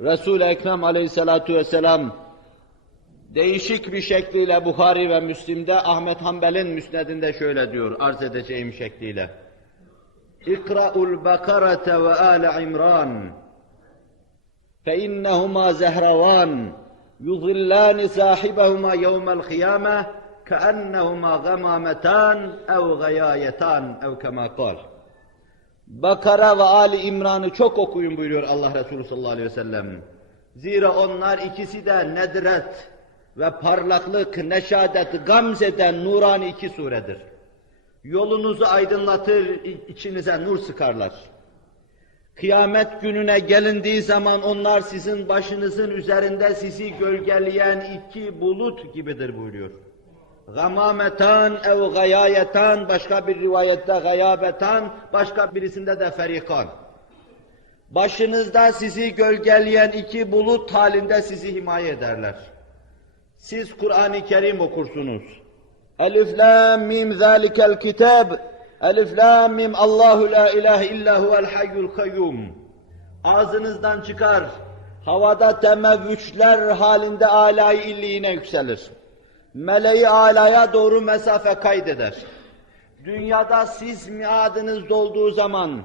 Resul-i Ekrem aleyhissalatu vesselam değişik bir şekliyle Bukhari ve Müslim'de Ahmet Hanbel'in müsnedinde şöyle diyor arz edeceğim şekliyle. İkra'ul Bakarate ve Ale İmran فإنهما زهروان يظلان صاحبهما يوم القيامة كأنهما غمامتان أو غيايتان أو كما قال Bakara ve Ali İmran'ı çok okuyun buyuruyor Allah Resulü sallallahu aleyhi ve sellem. Zira onlar ikisi de nedret ve parlaklık, neşadet, gamzeden nurani iki suredir. Yolunuzu aydınlatır, içinize nur sıkarlar. Kıyamet gününe gelindiği zaman onlar sizin başınızın üzerinde sizi gölgeleyen iki bulut gibidir buyuruyor. Gamametan ev gayayetan, başka bir rivayette gayabetan, başka birisinde de ferikan. Başınızda sizi gölgeleyen iki bulut halinde sizi himaye ederler. Siz Kur'an-ı Kerim okursunuz. Elif lam mim zalikel kitab. Elif lam mim Allahu la ilahe illa huvel hayyul kayyum. Ağzınızdan çıkar. Havada temevvüçler halinde alay illiğine yükselir. Meleği alaya doğru mesafe kaydeder. Dünyada siz miadınız dolduğu zaman,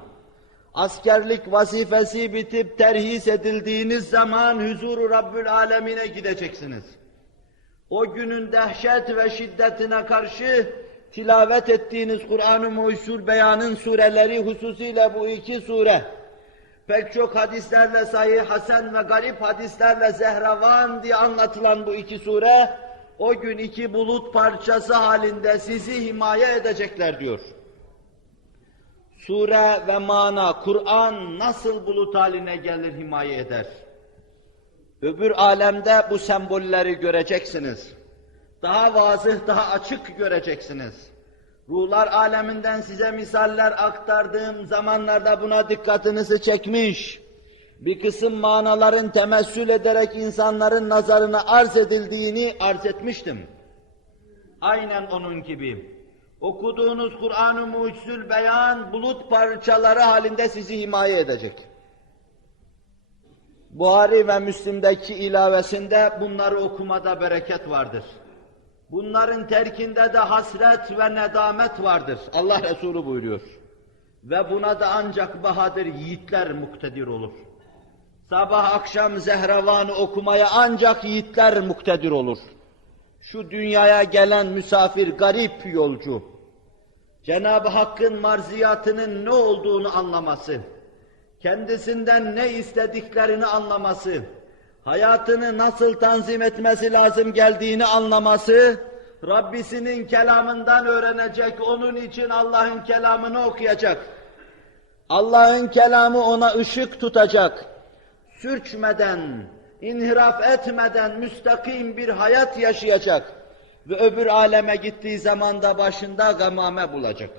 askerlik vazifesi bitip terhis edildiğiniz zaman huzuru Rabbül Alemine gideceksiniz. O günün dehşet ve şiddetine karşı tilavet ettiğiniz Kur'an-ı Muhysul Beyan'ın sureleri hususiyle bu iki sure, pek çok hadislerle sahih, hasen ve garip hadislerle zehravan diye anlatılan bu iki sure, o gün iki bulut parçası halinde sizi himaye edecekler diyor. Sure ve mana, Kur'an nasıl bulut haline gelir, himaye eder? Öbür alemde bu sembolleri göreceksiniz. Daha vazıh, daha açık göreceksiniz. Ruhlar aleminden size misaller aktardığım zamanlarda buna dikkatinizi çekmiş. Bir kısım manaların temessül ederek insanların nazarına arz edildiğini arz etmiştim. Aynen onun gibi. Okuduğunuz Kur'an-ı Mucizül Beyan bulut parçaları halinde sizi himaye edecek. Buhari ve Müslim'deki ilavesinde bunları okumada bereket vardır. Bunların terkinde de hasret ve nedamet vardır. Allah Resulü buyuruyor. Ve buna da ancak bahadır yiğitler muktedir olur. Sabah akşam zehrevanı okumaya ancak yiğitler muktedir olur. Şu dünyaya gelen misafir, garip yolcu, Cenab-ı Hakk'ın marziyatının ne olduğunu anlaması, kendisinden ne istediklerini anlaması, hayatını nasıl tanzim etmesi lazım geldiğini anlaması, Rabbisinin kelamından öğrenecek, onun için Allah'ın kelamını okuyacak. Allah'ın kelamı ona ışık tutacak. Sürçmeden, inhiraf etmeden müstakim bir hayat yaşayacak. Ve öbür aleme gittiği zaman da başında gamame bulacak.